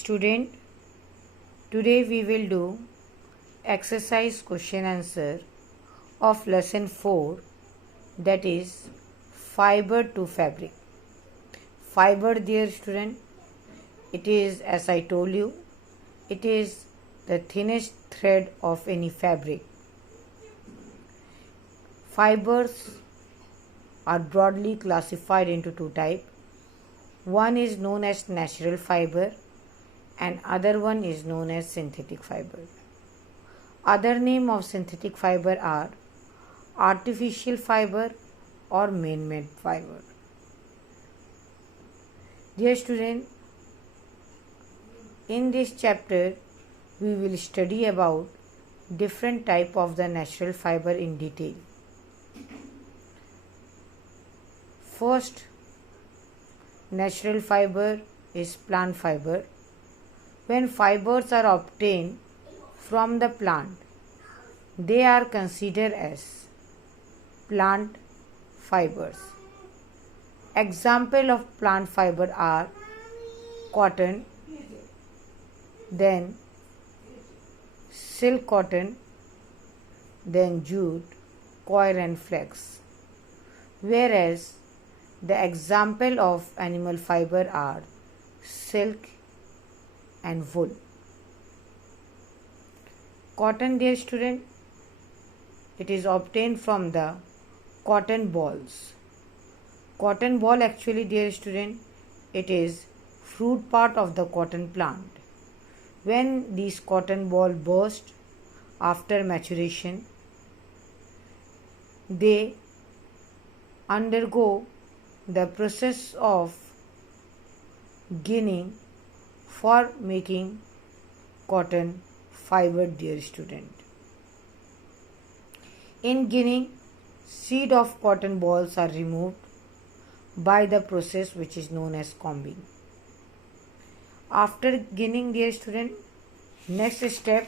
Student, today we will do exercise question answer of lesson 4, that is fiber to fabric. Fiber, dear student, it is, as I told you, it is the thinnest thread of any fabric. Fibers are broadly classified into two types. One is known as natural fiber and other one is known as synthetic fiber. Other name of synthetic fiber are artificial fiber or man-made fiber. Dear student, in this chapter we will study about different type of the natural fiber in detail. First, natural fiber is plant fiber. When fibers are obtained from the plant, they are considered as plant fibers. Example of plant fiber are cotton, then silk cotton, then jute, coir and flax. Whereas the example of animal fiber are silk and wool. Cotton, dear student, it is obtained from the cotton balls. Cotton ball actually, dear student, it is fruit part of the cotton plant. When these cotton ball burst after maturation, they undergo the process of ginning for making cotton fiber, dear student. In ginning, seed of cotton balls are removed by the process which is known as combing. After ginning, dear student, next step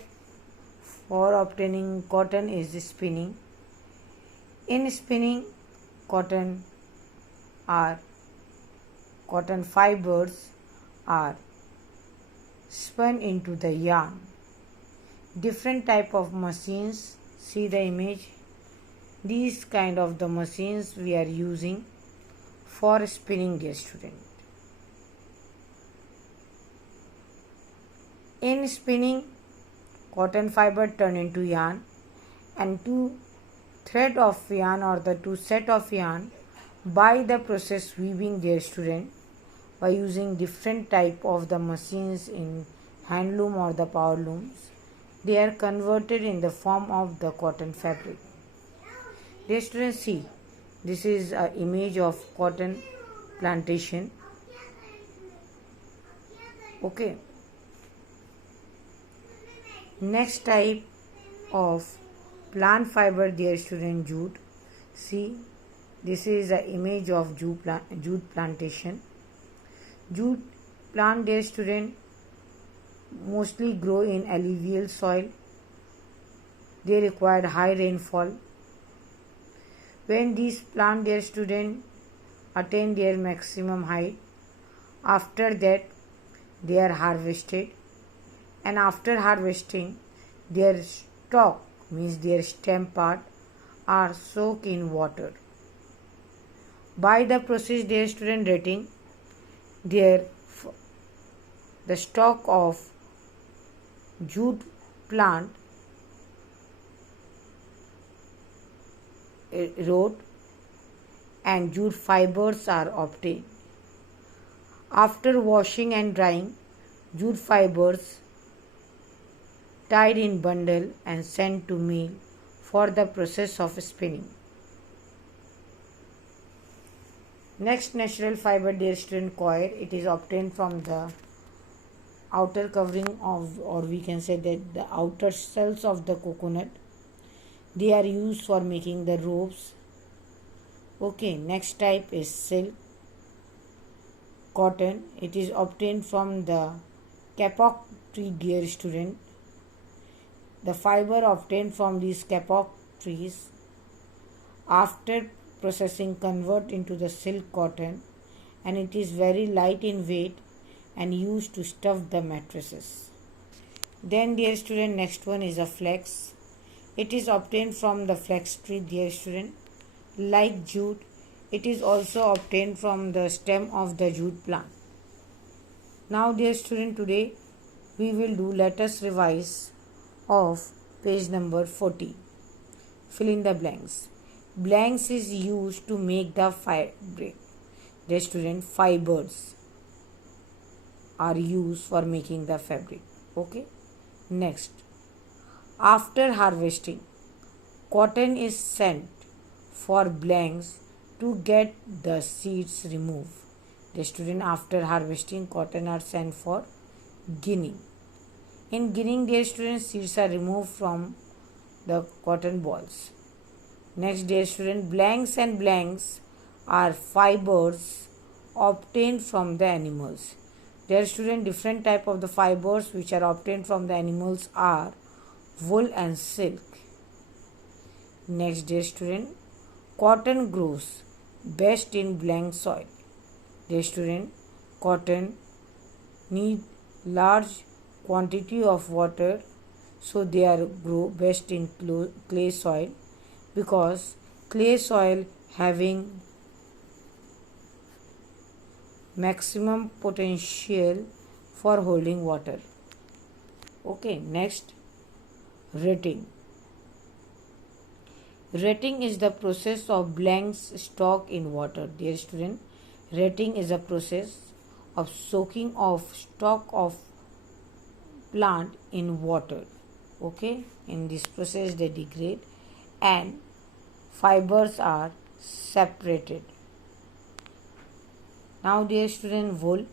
for obtaining cotton is spinning. In spinning, cotton fibers are spun into the yarn. Different type of machines, see the image. These kind of the machines we are using for spinning, dear student. In spinning, cotton fiber turn into yarn and two thread of yarn or the two set of yarn by the process weaving, dear student, by using different type of the machines in handloom or the power looms, they are converted in the form of the cotton fabric. Dear students, see, this is an image of cotton plantation. Okay. Next type of plant fiber, dear student, jute. See, this is an image of jute plantation. Jute plant, dear student, mostly grow in alluvial soil. They require high rainfall. When these plant, dear student, attain their maximum height, after that they are harvested, and after harvesting their stalk, means their stem part, are soaked in water. By the process, dear student, rating, the stalk of jute plant rot and jute fibers are obtained. After washing and drying, jute fibers tied in bundle and sent to mill for the process of spinning. Next natural fiber, dear student, coir. It is obtained from the outer covering of, or we can say that the outer cells of the coconut. They are used for making the ropes. Okay, next type is silk. Cotton. It is obtained from the kapok tree, dear student. The fiber obtained from these kapok trees after processing convert into the silk cotton, and it is very light in weight and used to stuff the mattresses. Then, dear student, next one is a flax. It is obtained from the flax tree, dear student. Like jute, it is also obtained from the stem of the jute plant. Now, dear student, today we will do let us revise of page number 40. Fill in the blanks. Blanks is used to make the fabric. Dear student, fibers are used for making the fabric. Okay. Next, after harvesting, cotton is sent for blanks to get the seeds removed. The student, after harvesting, cotton are sent for ginning. In ginning, dear students, seeds are removed from the cotton balls. Next, dear student, blanks and blanks are fibers obtained from the animals. Dear student, different type of the fibers which are obtained from the animals are wool and silk. Next, dear student, cotton grows best in blank soil. Dear student, cotton need large quantity of water, so they are grow best in clay soil, because clay soil having maximum potential for holding water. Okay, next, retting. Retting is the process of blanks stock in water. Dear student, retting is a process of soaking of stock of plant in water. Okay, in this process they degrade and fibers are separated. Now, dear student, wool.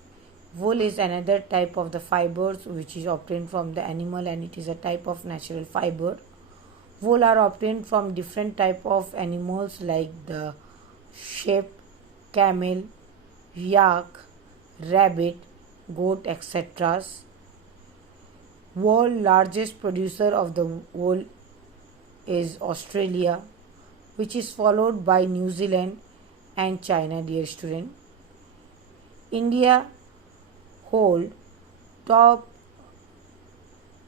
Wool is another type of the fibers which is obtained from the animal, and it is a type of natural fiber. Wool are obtained from different type of animals like the sheep, camel, yak, rabbit, goat, etc. World largest producer of the wool is Australia, which is followed by New Zealand and China, dear student. India hold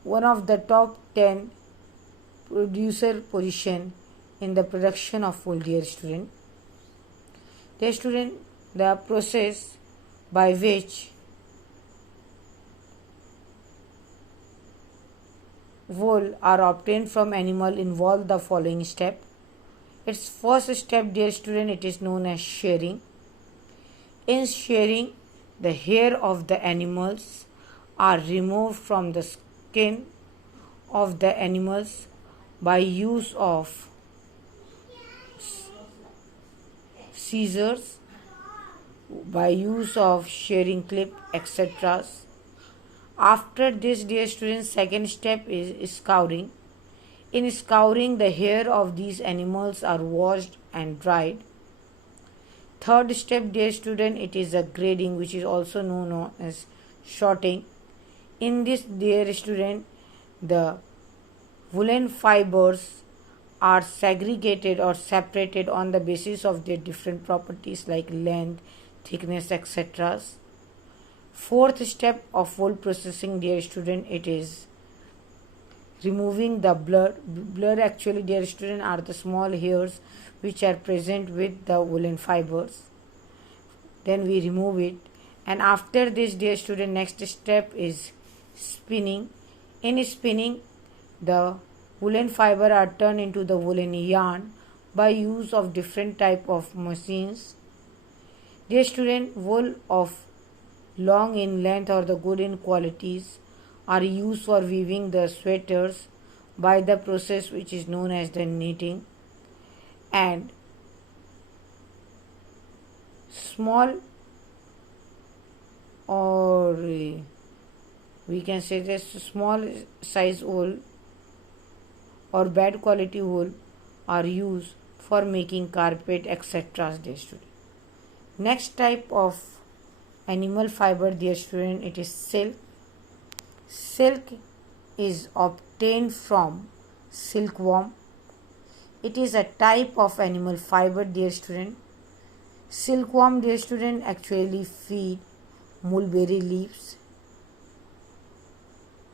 one of the top 10 producer position in the production of wool, dear student. Dear student, the process by which wool are obtained from animal involve the following step. Its first step, dear student, it is known as shearing. In shearing, the hair of the animals are removed from the skin of the animals by use of scissors, by use of shearing clip, etc. After this, dear students, second step is scouring. In scouring, the hair of these animals are washed and dried. Third step, dear student, it is a grading, which is also known as sorting. In this, dear student, the woolen fibers are segregated or separated on the basis of their different properties like length, thickness, etc. Fourth step of wool processing, dear student, it is removing the blur. Blur actually, dear student, are the small hairs which are present with the woolen fibers. Then we remove it, and after this, dear student, next step is spinning. In spinning, the woolen fiber are turned into the woolen yarn by use of different type of machines. Dear student, wool of long in length or the good in qualities are used for weaving the sweaters by the process which is known as the knitting, and small, or we can say this small size wool or bad quality wool are used for making carpet, etc. dear student. Next type of animal fiber, dear student, it is silk. Silk is obtained from silkworm. It is a type of animal fiber, dear student. Silkworm, dear student, actually feed mulberry leaves.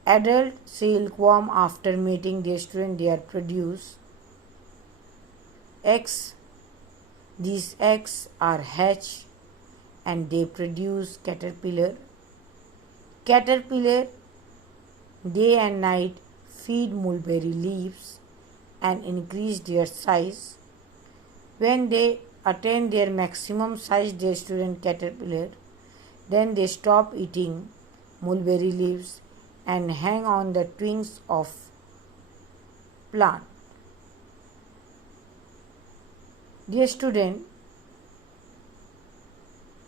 Adult silkworm, after mating their student, they are produce eggs. These eggs are hatched and they produce caterpillar. Caterpillar day and night feed mulberry leaves and increase their size. When they attain their maximum size, their student caterpillar, then they stop eating mulberry leaves and hang on the twigs of plant. Dear student,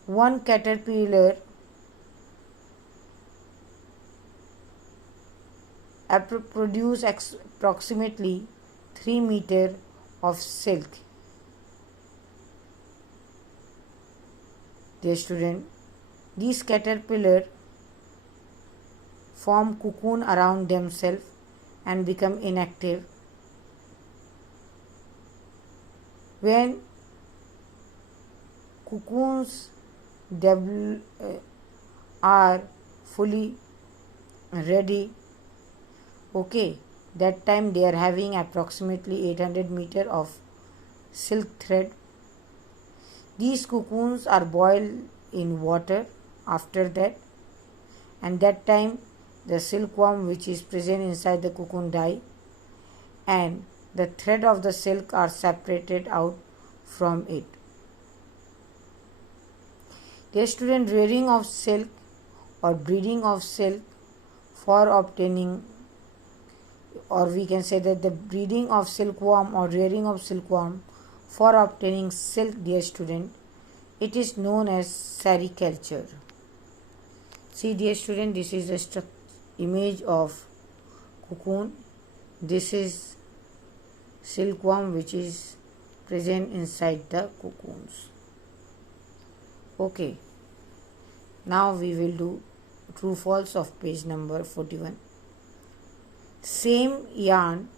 one caterpillar produce approximately 3 meters of silk. Dear student, these caterpillars form cocoon around themselves and become inactive. When cocoons are fully ready, that time they are having approximately 800 meters of silk thread. These cocoons are boiled in water after that, and that time the silkworm which is present inside the cocoon die and the thread of the silk are separated out from it. The student, rearing of silk or breeding of silk for obtaining, or we can say that the breeding of silkworm or rearing of silkworm for obtaining silk, dear student, it is known as sericulture. See, dear student, this is a image of cocoon. This is silkworm which is present inside the cocoons. Now we will do true false of page number 41. Same yarn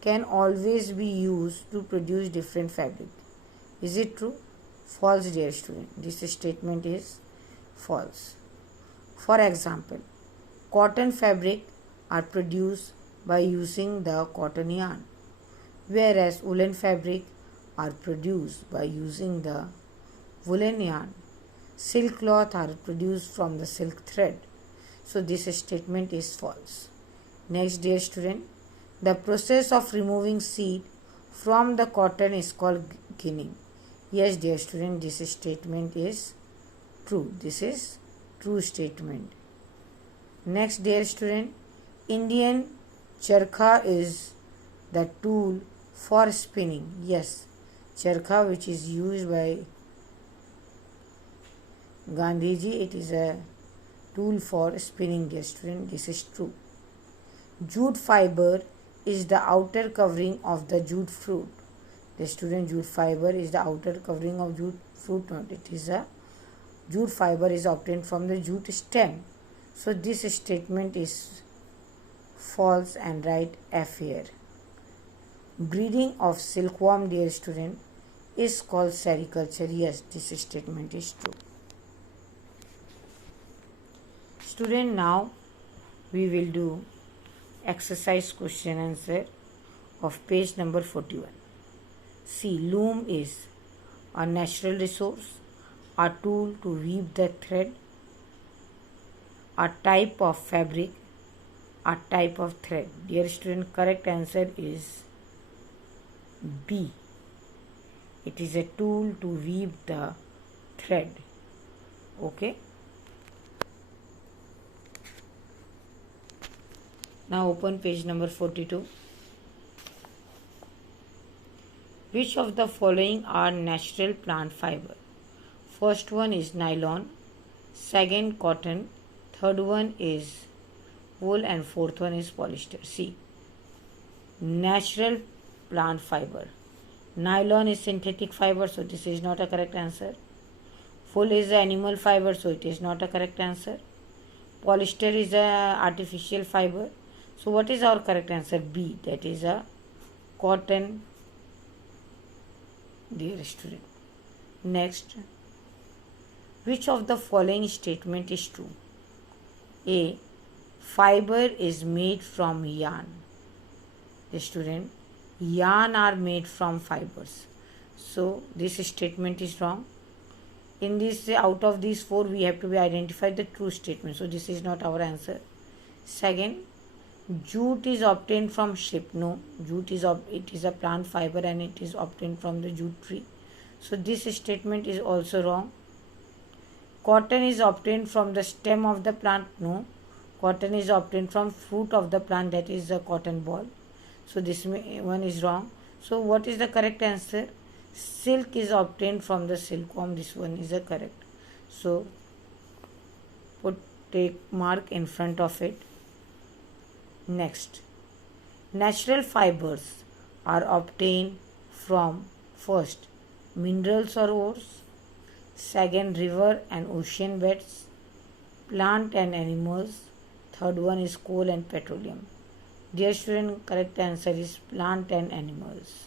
can always be used to produce different fabric. Is it true? False, dear student. This statement is false. For example, cotton fabric are produced by using the cotton yarn, whereas woolen fabric are produced by using the woolen yarn. Silk cloth are produced from the silk thread. So this statement is false. Next, dear student, the process of removing seed from the cotton is called ginning. Yes, dear student, this statement is true. This is true statement. Next, dear student, Indian charkha is the tool for spinning. Yes, charkha which is used by Gandhiji, it is a tool for spinning, dear student. This is true. Jute fiber is the outer covering of the jute fruit. The student, jute fiber is the outer covering of jute fruit. Not it is a jute fiber is obtained from the jute stem. So this statement is false and right F here. Breeding of silkworm, dear student, is called sericulture. Yes, this statement is true. Student, now we will do exercise question answer of page number 41. See, loom is a natural resource, a tool to weave the thread, a type of fabric, a type of thread. Dear student, correct answer is B. It is a tool to weave the thread. Now open page number 42. Which of the following are natural plant fiber? First one is nylon, second cotton, third one is wool, and fourth one is polyester. See, natural plant fiber. Nylon is synthetic fiber, so this is not a correct answer. Wool is animal fiber, so it is not a correct answer. Polyester is a artificial fiber. So what is our correct answer? B. That is a cotton, dear student. Next, Which of the following statement is true? A. Fiber is made from yarn. The student, yarn are made from fibers. So this statement is wrong. In this, out of these four, we have to be identified the true statement. So this is not our answer. Second, jute is obtained from sheep. No, jute is it is a plant fiber and it is obtained from the jute tree. So this statement is also wrong. Cotton is obtained from the stem of the plant. No, cotton is obtained from fruit of the plant, that is the cotton ball. So this one is wrong. So what is the correct answer? Silk is obtained from the silkworm. This one is the correct. So take mark in front of it. Next, natural fibers are obtained from first minerals or ores, second river and ocean beds, plant and animals, third one is coal and petroleum. Dear student, correct answer is plant and animals.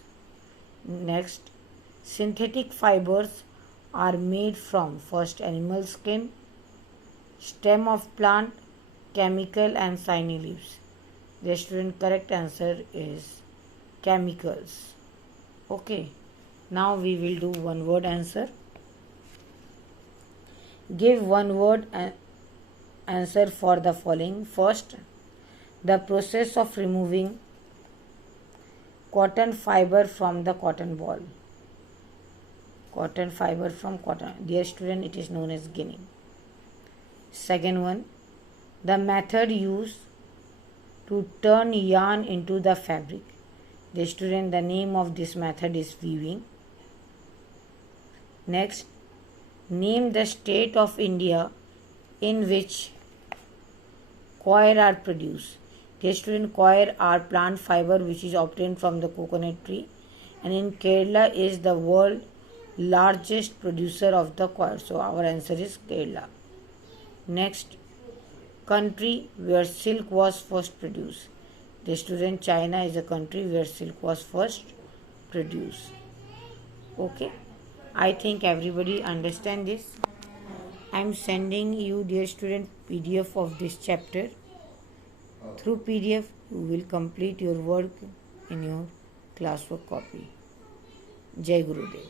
Next, synthetic fibers are made from first animal skin, stem of plant, chemical and shiny leaves. The student, correct answer is chemicals. Okay, now we will do one word answer. Give one word answer for the following. First, the process of removing cotton fiber from the cotton ball. Cotton fiber from cotton. Dear student, it is known as ginning. Second one, the method used to turn yarn into the fabric. The student, the name of this method is weaving. Next, name the state of India in which coir are produced. The student, coir are plant fiber which is obtained from the coconut tree, and in Kerala is the world largest producer of the coir. So our answer is Kerala. Next, country where silk was first produced. The student, China is a country where silk was first produced. Okay, I think everybody understand this. I am sending you, dear student, PDF of this chapter. Through PDF, you will complete your work in your classwork copy. Jai Gurudev.